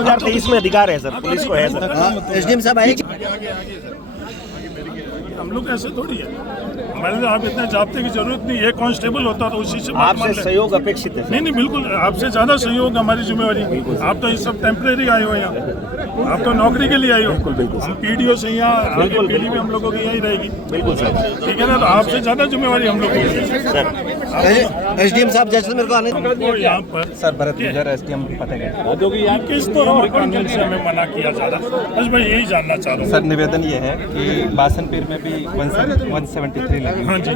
2023 में अधिकार है सर, पुलिस को है सर। एसडीएम साहब आए। हम लोग ऐसे थोड़ी है, हमारे आप इतने जाब्ते की जरूरत नहीं। एक कांस्टेबल होता तो उसी से आपसे सहयोग अपेक्षित है। नहीं, बिल्कुल आपसे ज्यादा सहयोग हमारी जिम्मेवारी। आप तो ये सब टेम्परेरी आए हो यहाँ, आप तो नौकरी के लिए आए हो। हम पीडीओ से यहाँ पीढ़ी में हम लोगों की यही रहेगी। बिल्कुल सर, ठीक है ना, तो आपसे ज्यादा जिम्मेवारी हम लोग एसडीएम साहब जैसलमेर को आने यहाँ पर सर भरत गुजर एसडीएम फतेहगढ़। किस तरह कानून से हमें मना किया जा रहा है, बस मैं यही जानना चाह रहा हूँ। सर निवेदन ये है कि बासनपीर में भी 173 लगी। हाँ जी,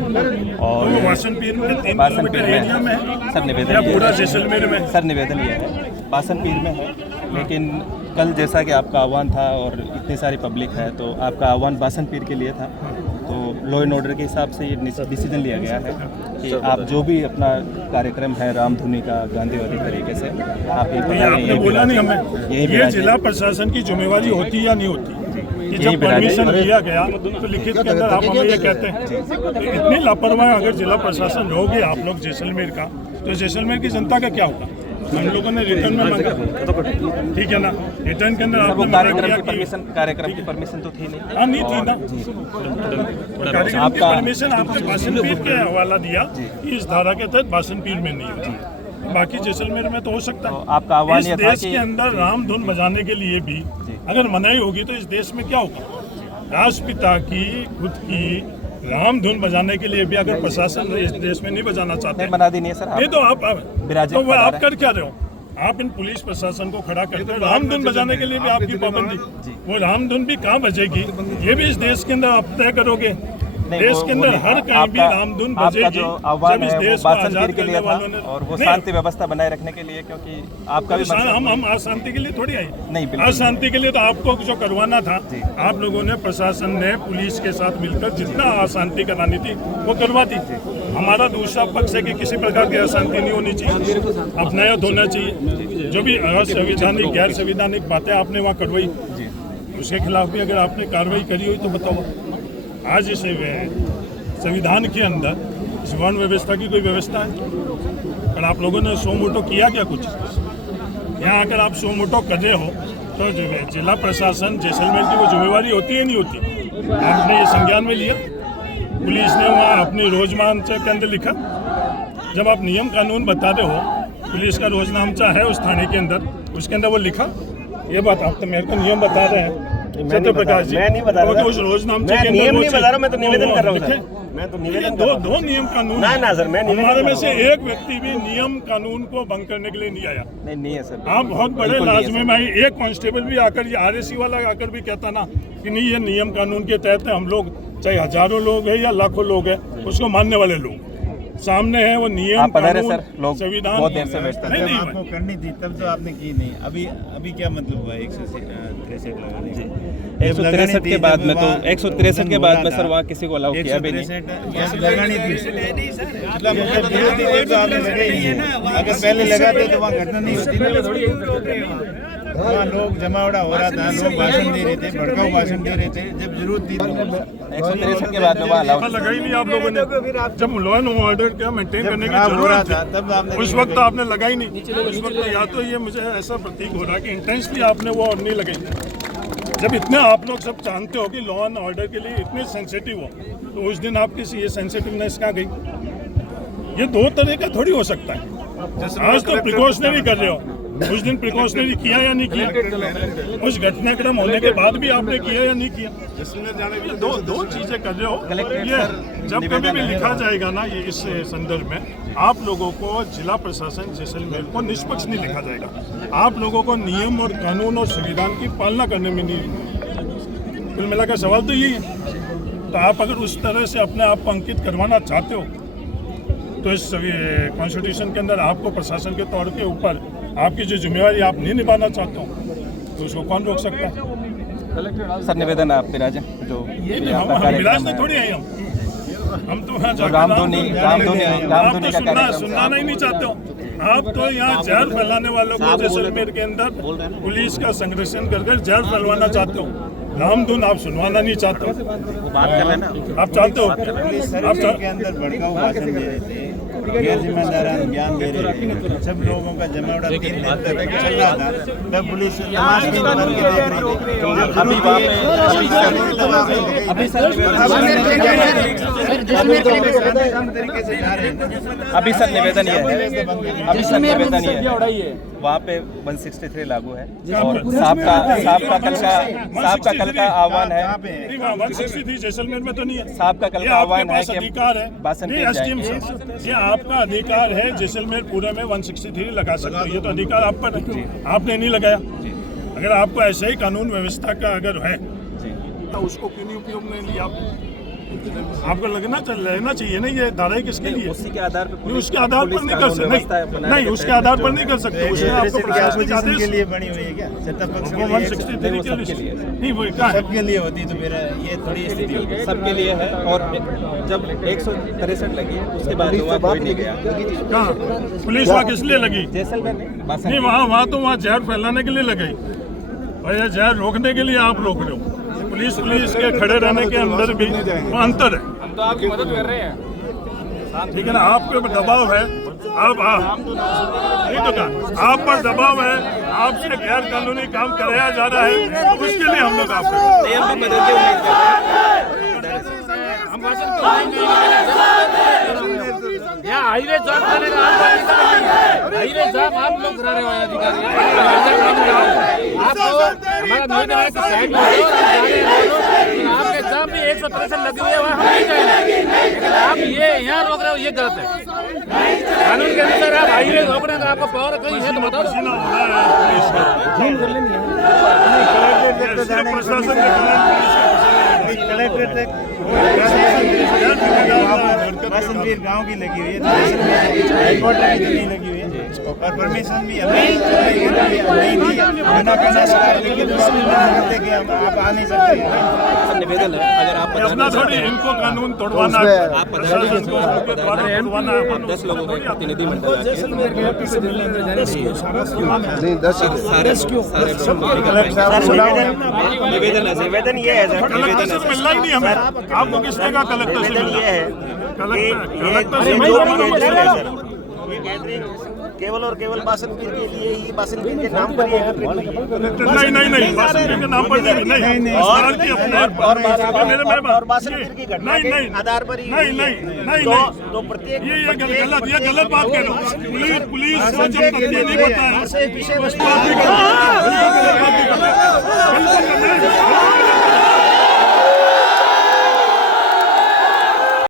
और वो वासनपीर में 3 बासनपीर किलोमीटर एरिया में में सर निवेदन या ये पूरा है- जैसलमेर में। सर निवेदन ये है बासनपीर में है, लेकिन कल जैसा कि आपका आह्वान था और इतनी सारी पब्लिक है तो आपका आह्वान बासनपीर के लिए था, तो लॉ एंड ऑर्डर के हिसाब से ये डिसीजन लिया गया है कि आप जो भी अपना कार्यक्रम है रामधुनी का गांधीवादी तरीके से आप ये आपने बोला नहीं हमें, ये जिला प्रशासन की जिम्मेवारी होती है या नहीं होती कि जब परमिशन दिया गया तो लिखित के अंदर आप हमें ये कहते हैं कि इतनी लापरवाही अगर जिला प्रशासन होगी आप लोग जैसलमेर का, तो जैसलमेर की जनता का क्या होगा? हम लोगों ने रिटर्न में मांगा, ठीक है ना, रिटर्न के अंदर आपने मना किया कि कार्यक्रम की परमिशन तो थी नहीं। हाँ, नहीं थी ना, कार्यक्रम की परमिशन आपने बासनपीर के हवाला दिया कि इस धारा के तहत बासनपीर में नहीं होती, बाकी जैसलमेर में तो हो सकता है। आपका आह्वान इस ये था देश कि के अंदर रामधुन बजाने के लिए भी अगर मनाही होगी तो इस देश में क्या होगा? राष्ट्रपिता की खुद की रामधुन बजाने के लिए भी अगर प्रशासन इस देश में नहीं बजाना चाहते, बना दी नहीं है सर। नहीं तो आप विराजित तो वो करा आप रहे कर क्या रहे हो? आप इन पुलिस प्रशासन को खड़ा करते हो, रामधुन बजाने के लिए भी आपकी पाबंदी। वो रामधुन भी कहाँ बजेगी ये भी इस देश के अंदर आप तय करोगे। देश के अंदर हर कहीं भी रामधुन बजेगी जो आह्वान जब इस है वो देश को बासनपीर आजाद के लिए करने था वालों ने। और वो नहीं, शांति व्यवस्था बनाए रखने के लिए, क्योंकि आपका भी हम अशांति के लिए थोड़ी आई। नहीं, बिल्कुल अशांति के लिए तो आपको जो करवाना था, आप लोगों ने, प्रशासन ने पुलिस के साथ मिलकर जितना अशांति करानी थी वो करवा दी। हमारा दूसरा पक्ष है कि किसी प्रकार की अशांति नहीं होनी चाहिए, अपनायत होना चाहिए। जो भी असंवैधानिक गैर संवैधानिक बातें आपने वहाँ करवाई उसके खिलाफ भी अगर आपने कार्रवाई करी हुई तो बताओ। आज इस संविधान के अंदर इस वर्ण व्यवस्था की कोई व्यवस्था है? और आप लोगों ने सो मोटो किया क्या कुछ? यहाँ आकर आप सो मोटो कर रहे हो तो जिला प्रशासन जैसलमेर की वो जिम्मेवारी होती है नहीं होती? आपने ये संज्ञान में लिया? पुलिस ने वहाँ अपनी रोजनामचा के अंदर लिखा? जब आप नियम कानून बता रहे हो, पुलिस का रोजनामचा है उस थाने के अंदर, उसके अंदर वो लिखा? ये बात आप तो मेरे को नियम बता रहे हैं सत्यप्रकाश जी। मैं नहीं बता रहा, उस रोजनामचे के नियम अंदर नहीं बता रहा, मैं तो निवेदन कर रहा हूँ सर। मैं तो निवेदन कर रहा हूँ। दो नियम कानून ना सर, मैं निवेदन हमारे कर में रहा से एक व्यक्ति भी नियम कानून को भंग करने के लिए नहीं आया। नहीं है सर। आप बहुत बड़े लाजमी में एक कांस्टेबल भी आकर, ये आरएसी वाला आकर भी कहता ना कि नहीं ये नियम कानून के तहत हम लोग, चाहे हजारों लोग है या लाखों लोग है, उसको मानने वाले लोग सामने है। वो नियम कानून संविधान बहुत देर से बैठते हैं। नहीं आपको करनी थी तब तो आपने की नहीं। अभी क्या मतलब हुआ 163 लगाने का? 163 के बाद में तो 163 के बाद में सर वहाँ किसी को अलाउ किया भी नहीं। 163 लगानी थी मतलब विरोधी थे तो आपने लगाई है। अगर पहले लगाते तो वहाँ घटना नहीं होती। वहाँ लोग जमावड़ा हो रहा था, लोग भाषण दे रहे थे, भड़काऊ भाषण दे रहे थे, जब जरूरत थी 163 के बाद में वहाँ अलाउ लगाई नहीं आप लोगों ने। जब लॉ एंड ऑर्डर का मेंटेन करने की जरूरत था तब आपने उस वक्त आपने लगाई नहीं। उस वक्त या तो ये मुझे ऐसा प्रतीक हो रहा है कि इंटेंशनली आपने वो और नहीं लगाई। जब इतने आप लोग सब जानते हो कि लॉ एंड ऑर्डर के लिए इतने सेंसिटिव हो, तो उस दिन आपकी ये सेंसिटिवनेस कहाँ गई? ये दो तरह का थोड़ी हो सकता है। आज तो प्रिकॉशनरी कर रहे हो, उस दिन प्रिकॉशनरी किया या नहीं किया? उस घटनाक्रम होने के बाद भी आपने किया या नहीं किया? दो चीजें कर रहे हो। ये जब कभी भी लिखा जाएगा ना, ये इस संदर्भ में आप लोगों को जिला प्रशासन जैसलमेर को निष्पक्ष नहीं लिखा जाएगा। आप लोगों को नियम और कानून और संविधान की पालना करने में नहीं। कुल मिलाकर सवाल तो यही है। तो आप अगर उस तरह से अपने आप को अंकित करवाना चाहते हो तो इस कॉन्स्टिट्यूशन के अंदर आपको प्रशासन के तौर के ऊपर आपकी जो जिम्मेवारी आप नहीं निभाना चाहते हो तो उसको कौन रोक सकता है? सर निवेदन आप विराजें जो विराज में थोड़ी है हम तो यहाँ रामधुनी आप तो का सुनना ही नहीं चाहते हो। आप तो यहाँ जहर फैलाने वालों को जैसलमेर के अंदर पुलिस का संरक्षण कर जहर फैलवाना चाहते हो। रामधुन आप सुनवाना नहीं चाहते हो। बात कर लेना। आप चाहते हो पुलिस सर्विस के अंदर भड़काऊ भाषण दे रहे थे, गैर जिम्मेदाराना बयान दे रहे हैं। सब लोगों का जमावड़ा 3 दिन तक चल रहा था, तब पुलिस तमाश भी बन के देख रही थी। अभी वहाँ पे अभी सर अभी सर निवेदन ये है, अभी सर निवेदन ये है, वहाँ पे 163 लागू है और साहब का कल का आह्वान है। नहीं, वहाँ 163 जैसलमेर में तो नहीं है। साहब का कल ये का आपके आह्वान है पास कि अधिकार है। बासनपीर नहीं, SDM जाएंगे। साहब, ये आपका अधिकार है जैसलमेर पूरे में 163 लगा सकते हो, ये तो अधिकार आप पर है, आपने नहीं लगाया। अगर आपको ऐसे ही कानून व्यवस्था का अगर है तो उसको क्यों नहीं उपयोग में लिया आपको लेना चाहिए ना, ये धारा किसके लिए? उसी के आधार पर नहीं, उसके आधार पर नहीं कर सकते, नहीं उसके आधार पर नहीं कर सकते, उसमें आपको प्रशासनिक के आदेश लिए बनी हुई है क्या? सत्ता पक्ष के लिए 163 के लिए नहीं, वो क्या है? सबके लिए होती तो मेरा ये थोड़ी स्थिति होती। सबके लिए है। और जब 163 लगी उसके बाद वहाँ कोई नहीं गया। कहाँ पुलिस वहाँ किस लिए लगी? जैसलमेर नहीं, वहाँ तो वहाँ जहर फैलाने के लिए लगाई, और ये जहर रोकने के लिए आप रोक रहे हो। पुलिस के खड़े रहने के अंदर भी वो अंतर है। हम तो आपकी मदद कर रहे हैं, ठीक है ना? आपके ऊपर दबाव है, आप नहीं तो कहा आप पर दबाव है, आपसे गैर कानूनी काम कराया जा रहा है, तो उसके लिए हम लोग आपको हाईवे जॉब करेगा, हाईवे जॉब आप लोग करा रहे हो अधिकारी। आपको हमारा निवेदन है कि साइड में हो और आपके जॉब भी 163 लगे हुए हैं, वहाँ हम नहीं जाएंगे, लेकिन आप ये यहाँ रोक रहे हो, ये गलत है। कानून के अनुसार आप हाईवे रोकने का आपको पावर कहीं है तो बताओ। बासनपीर गांव की लगी हुई है, हाईकोर्ट की तो नहीं लगी हुई है, और परमिशन भी हमें नहीं दी। मना करना सरकार की तो करते कि आप आ नहीं सकते। निवेदन है, अगर आप अपना थोड़ी इनको कानून तोड़वाना है, आप प्रशासन को उनके द्वारा तोड़वाना है। 10 लोगों के प्रतिनिधि मंडल निवेदन ये है सर, कलेक्टर से मिलना ही नहीं हमें। आपको किसने कहा कलेक्टर से निवेदन मिलना? ये है कलेक्टर से कि मिलना जो भी नहीं गैदरिंग है है। सर, ये गैदरिंग केवल और केवल बासनपीर के लिए ही, बासनपीर के नाम पर ही एकत्रित नहीं है। नहीं बासनपीर के नाम पर नहीं, और मेरे और बासनपीर की घटना के आधार पर ही नहीं तो प्रत्येक ये गलत बात कह रहे हो। पुलिस को जब तथ्य नहीं पता है विषय वस्तु बिल्कुल